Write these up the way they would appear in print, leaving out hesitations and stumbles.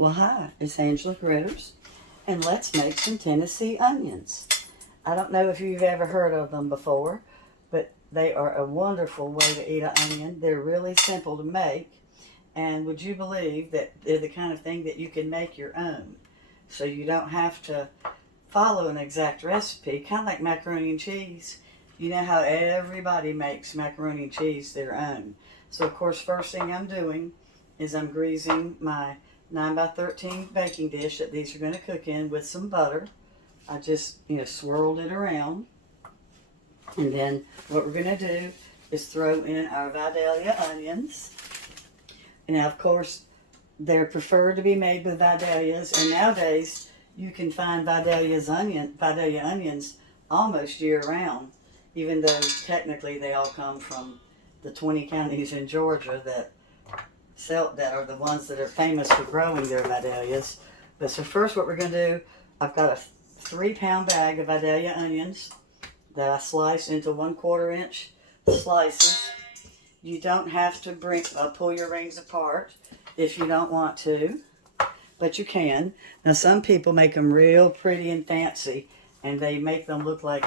Well, hi, it's Angela Critters, and let's make some Tennessee onions. I don't know if you've ever heard of them before, but they are a wonderful way to eat an onion. They're really simple to make, and would you believe that they're the kind of thing that you can make your own? So you don't have to follow an exact recipe, kind of like macaroni and cheese. You know how everybody makes macaroni and cheese their own. So, of course, first thing I'm doing is I'm greasing my 9x13 baking dish that these are going to cook in with some butter. I just, swirled it around. And then what we're going to do is throw in our Vidalia onions. And now, of course, they're preferred to be made with Vidalias. And nowadays, you can find Vidalia onions almost year-round, even though technically they all come from the 20 counties in Georgia that are the ones that are famous for growing their Vidalias. But so first what we're going to do, I've got a 3-pound bag of Vidalia onions that I sliced into 1/4 inch slices. You don't have to pull your rings apart if you don't want to, but you can. Now some people make them real pretty and fancy, and they make them look like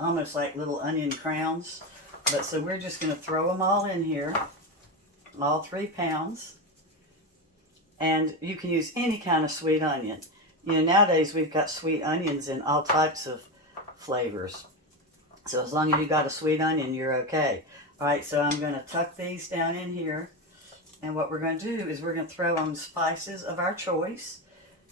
almost like little onion crowns. But so we're just going to throw them all in here. All 3 pounds, and you can use any kind of sweet onion. Nowadays we've got sweet onions in all types of flavors. So as long as you got a sweet onion, you're okay. All right, so I'm going to tuck these down in here, and what we're going to do is we're going to throw on spices of our choice.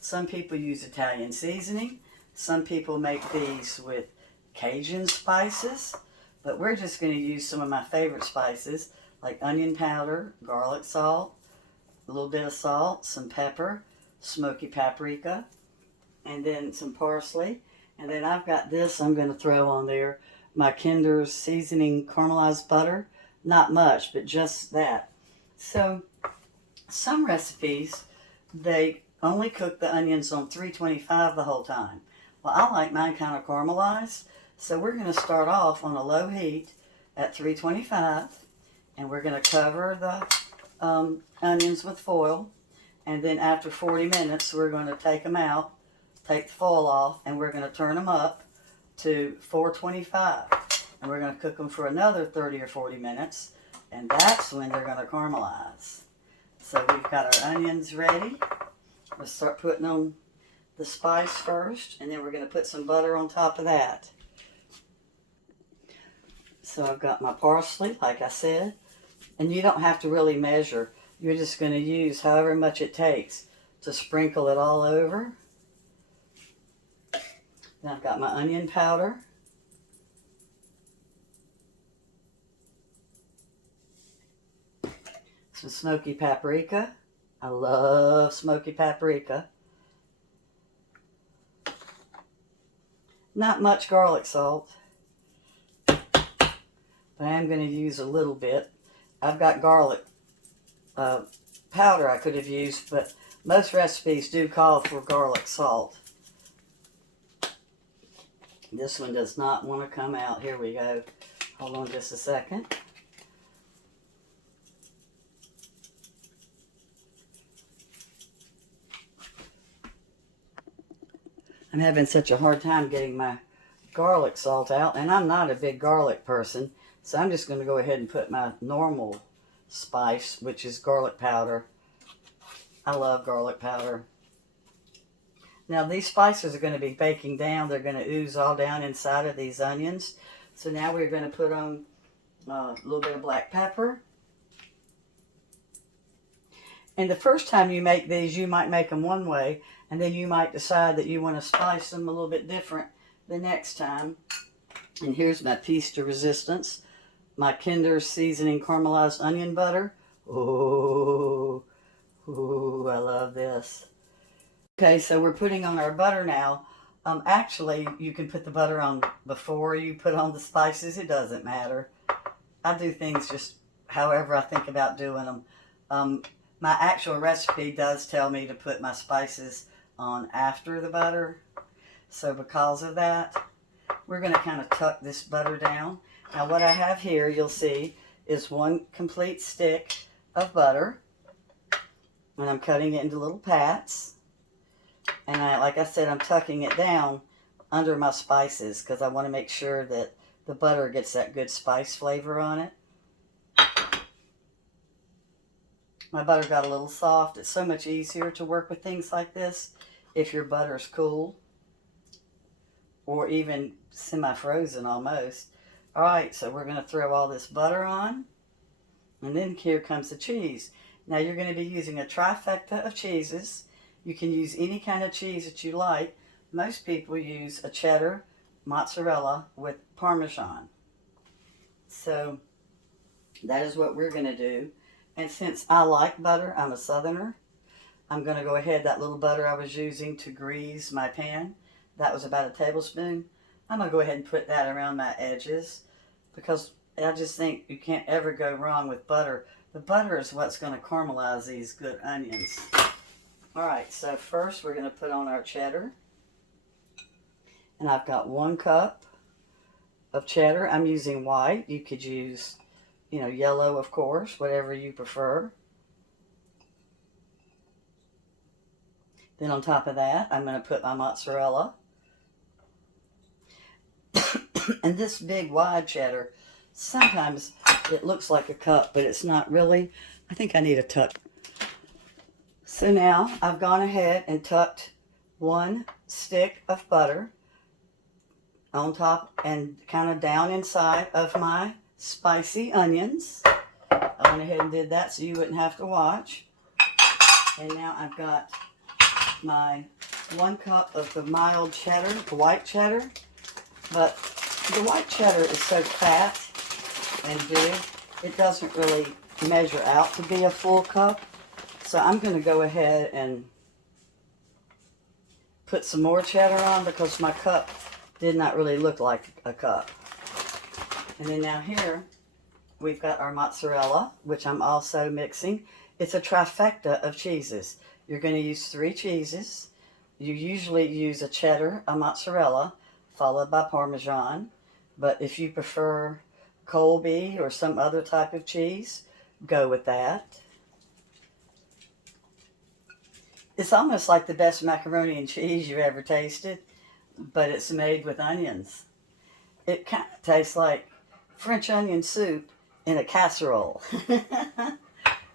Some people use Italian seasoning. Some people make these with Cajun spices, but we're just going to use some of my favorite spices, like onion powder, garlic salt, a little bit of salt, some pepper, smoky paprika, and then some parsley. And then I've got this I'm going to throw on there, my KINDERS seasoning caramelized butter. Not much, but just that. So some recipes, they only cook the onions on 325 the whole time. Well, I like mine kind of caramelized, so we're going to start off on a low heat at 325. And we're going to cover the onions with foil. And then after 40 minutes, we're going to take them out, take the foil off, and we're going to turn them up to 425. And we're going to cook them for another 30 or 40 minutes. And that's when they're going to caramelize. So we've got our onions ready. Let's start putting on the spice first. And then we're going to put some butter on top of that. So I've got my parsley, like I said. And you don't have to really measure. You're just going to use however much it takes to sprinkle it all over. Now I've got my onion powder. Some smoky paprika. I love smoky paprika. Not much garlic salt, but I am going to use a little bit. I've got garlic powder I could have used, but most recipes do call for garlic salt. This one does not want to come out. Here we go. Hold on just a second. I'm having such a hard time getting my garlic salt out, and I'm not a big garlic person. So I'm just going to go ahead and put my normal spice, which is garlic powder. I love garlic powder. Now these spices are going to be baking down. They're going to ooze all down inside of these onions. So now we're going to put on a little bit of black pepper. And the first time you make these, you might make them one way, and then you might decide that you want to spice them a little bit different the next time. And here's my piece de resistance. My KINDERS seasoning caramelized onion butter. Oh, I love this. Okay, so we're putting on our butter now. Actually, you can put the butter on before you put on the spices. It doesn't matter. I do things just however I think about doing them. My actual recipe does tell me to put my spices on after the butter. So because of that, we're going to kind of tuck this butter down. Now what I have here, you'll see, is 1 complete stick of butter. And I'm cutting it into little pats. And like I said, I'm tucking it down under my spices because I want to make sure that the butter gets that good spice flavor on it. My butter got a little soft. It's so much easier to work with things like this if your butter's cool or even semi-frozen almost. All right, so we're going to throw all this butter on, and then here comes the cheese. Now you're going to be using a trifecta of cheeses. You can use any kind of cheese that you like. Most people use a cheddar, mozzarella with Parmesan. So that is what we're going to do. And since I like butter, I'm a Southerner, I'm going to go ahead, that little butter I was using to grease my pan, that was about a tablespoon. I'm going to go ahead and put that around my edges because I just think you can't ever go wrong with butter. The butter is what's going to caramelize these good onions. All right, so first we're going to put on our cheddar. And I've got 1 cup of cheddar. I'm using white. You could use, yellow, of course, whatever you prefer. Then on top of that, I'm going to put my mozzarella. And this big wide cheddar, sometimes it looks like a cup, but it's not really. I think I need a tuck. So now I've gone ahead and tucked 1 stick of butter on top and kind of down inside of my spicy onions. I went ahead and did that so you wouldn't have to watch. And now I've got my 1 cup of the mild cheddar, the white cheddar. But the white cheddar is so fat and big, it doesn't really measure out to be a full cup. So I'm going to go ahead and put some more cheddar on because my cup did not really look like a cup. And then now here, we've got our mozzarella, which I'm also mixing. It's a trifecta of cheeses. You're going to use 3 cheeses. You usually use a cheddar, a mozzarella, followed by Parmesan. But if you prefer Colby or some other type of cheese, go with that. It's almost like the best macaroni and cheese you've ever tasted, but it's made with onions. It kind of tastes like French onion soup in a casserole.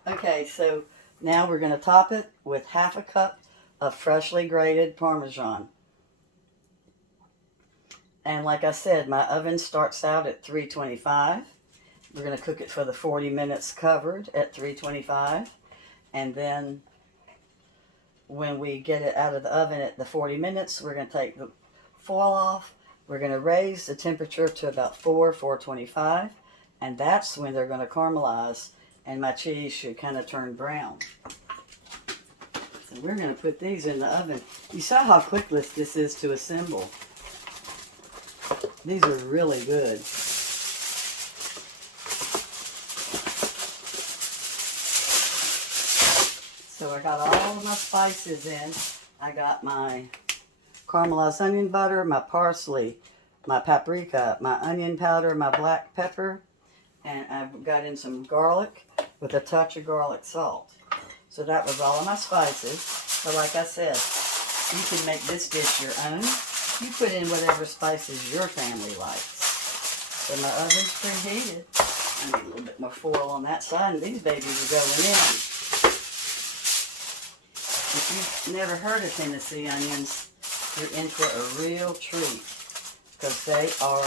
Okay, so now we're going to top it with 1/2 cup of freshly grated Parmesan. And like I said, my oven starts out at 325. We're going to cook it for the 40 minutes covered at 325. And then when we get it out of the oven at the 40 minutes, we're going to take the foil off. We're going to raise the temperature to about 425. And that's when they're going to caramelize. And my cheese should kind of turn brown. So we're going to put these in the oven. You saw how quick this is to assemble. These are really good. So I got all of my spices in. I got my caramelized onion butter, my parsley, my paprika, my onion powder, my black pepper, and I've got in some garlic with a touch of garlic salt. So that was all of my spices. So like I said, you can make this dish your own. You put in whatever spices your family likes. So my oven's preheated. I need a little bit more foil on that side, and these babies are going in. If you've never heard of Tennessee onions, you're in for a real treat because they are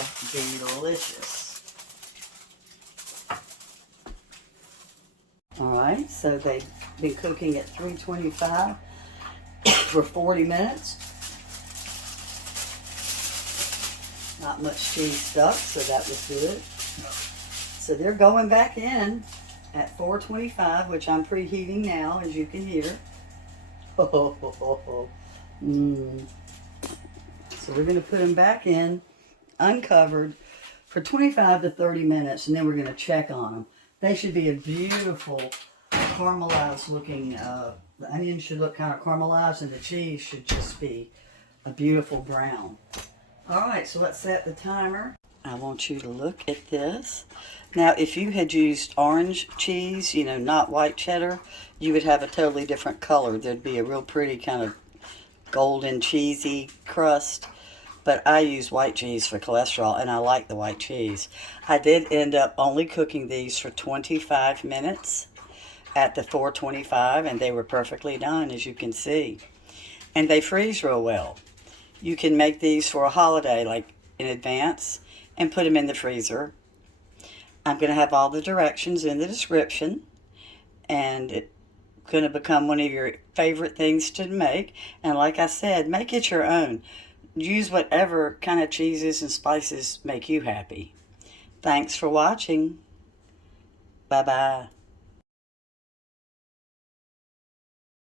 delicious. Alright, so they've been cooking at 325 for 40 minutes. Not much cheese stuck, so that was good. So they're going back in at 425, which I'm preheating now, as you can hear. So we're going to put them back in, uncovered, for 25 to 30 minutes, and then we're going to check on them. They should be a beautiful caramelized looking, the onions should look kind of caramelized, and the cheese should just be a beautiful brown. Alright, so let's set the timer. I want you to look at this. Now, if you had used orange cheese, you know, not white cheddar, you would have a totally different color. There'd be a real pretty kind of golden cheesy crust. But I use white cheese for cholesterol, and I like the white cheese. I did end up only cooking these for 25 minutes at the 425, and they were perfectly done, as you can see. And they freeze real well. You can make these for a holiday, like in advance, and put them in the freezer. I'm going to have all the directions in the description, and it's going to become one of your favorite things to make. And like I said, make it your own. Use whatever kind of cheeses and spices make you happy. Thanks for watching. Bye-bye.